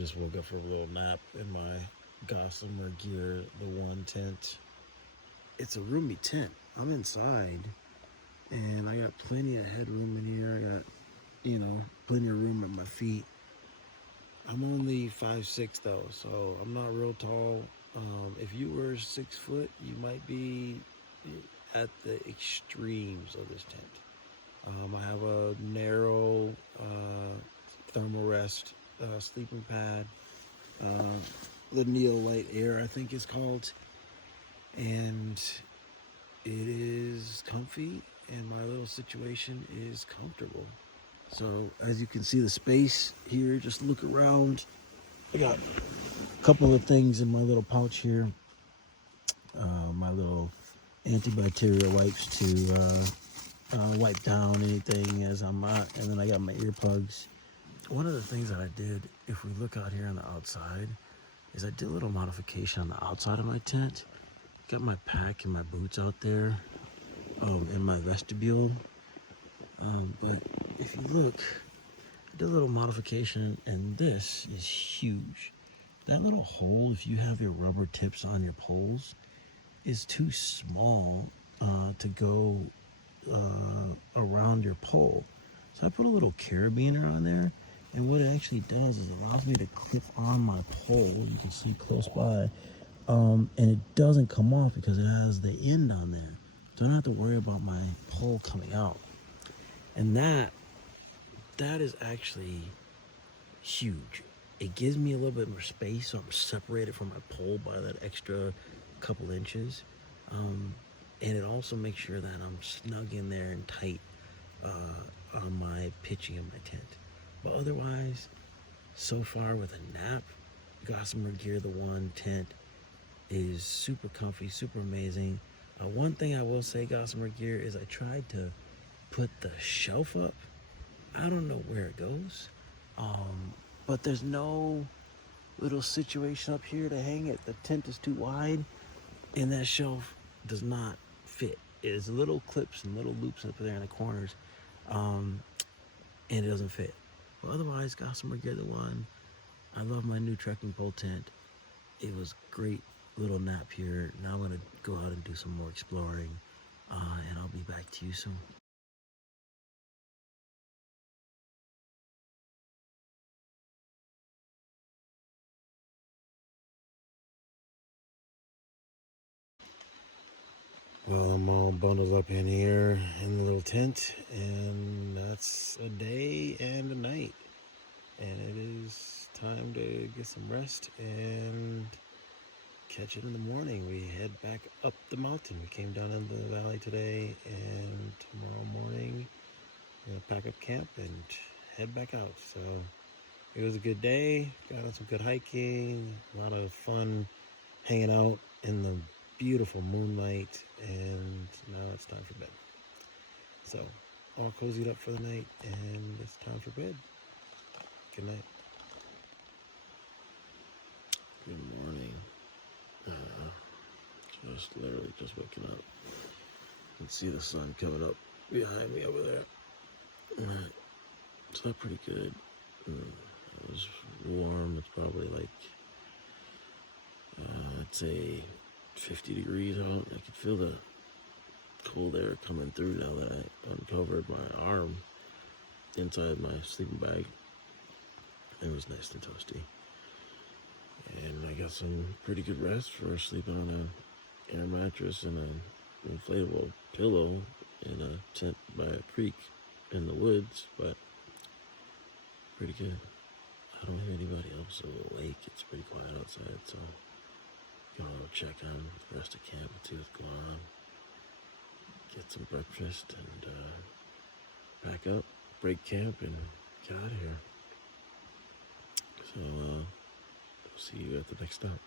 just woke up for a little nap in my Gossamer Gear, the one tent. It's a roomy tent. I'm inside, and I got plenty of headroom in here. I got, plenty of room at my feet. I'm only 5'6" though, so I'm not real tall. If you were 6 foot, you might be at the extremes of this tent. I have a narrow thermal rest sleeping pad, the Neolite Air I think it's called, and it is comfy, and my little situation is comfortable. So as you can see the space here, just look around. I got a couple of things in my little pouch here. My little antibacterial wipes to wipe down anything as I'm out, and then I got my earplugs. One of the things that I did, if we look out here on the outside, is I did a little modification on the outside of my tent. Got my pack and my boots out there in my vestibule. But if you look, I did a little modification, and this is huge. That little hole, if you have your rubber tips on your poles, is too small to go around your pole. So I put a little carabiner on there, and what it actually does is it allows me to clip on my pole, you can see close by, and it doesn't come off because it has the end on there. So I don't have to worry about my pole coming out. And that is actually huge. It gives me a little bit more space, so I'm separated from my pole by that extra couple inches. And it also makes sure that I'm snug in there and tight on my pitching of my tent. But otherwise, so far with a nap, Gossamer Gear, the one tent, is super comfy, super amazing. One thing I will say, Gossamer Gear, is I tried to put the shelf up. I don't know where it goes, but there's no little situation up here to hang it. The tent is too wide, and that shelf does not fit. There's little clips and little loops up there in the corners, and it doesn't fit. But otherwise, Gossamer Gear, the one. I love my new trekking pole tent. It was great little nap here. Now I'm gonna go out and do some more exploring, and I'll be back to you soon. Well, I'm all bundled up in here in the little tent, and that's a day and a night. And it is time to get some rest and catch it in the morning. We head back up the mountain. We came down into the valley today, and tomorrow morning we're gonna pack up camp and head back out. So it was a good day. Got on some good hiking, a lot of fun hanging out in the beautiful moonlight, and now it's time for bed. So all cozied up for the night, and it's time for bed. Good night. Good morning. Just literally just waking up. You can see the sun coming up behind me over there. Alright, slept pretty good. It was warm. It's probably like I'd say 50 degrees out. I could feel the cold air coming through now that I uncovered my arm inside my sleeping bag. It was nice and toasty. And I got some pretty good rest for sleeping on an air mattress and an inflatable pillow in a tent by a creek in the woods, but pretty good. I don't hear anybody else in the lake. It's pretty quiet outside, so gonna go check on the rest of camp and see what's going on. Get some breakfast and pack up, break camp, and get out of here. So, see you at the next stop.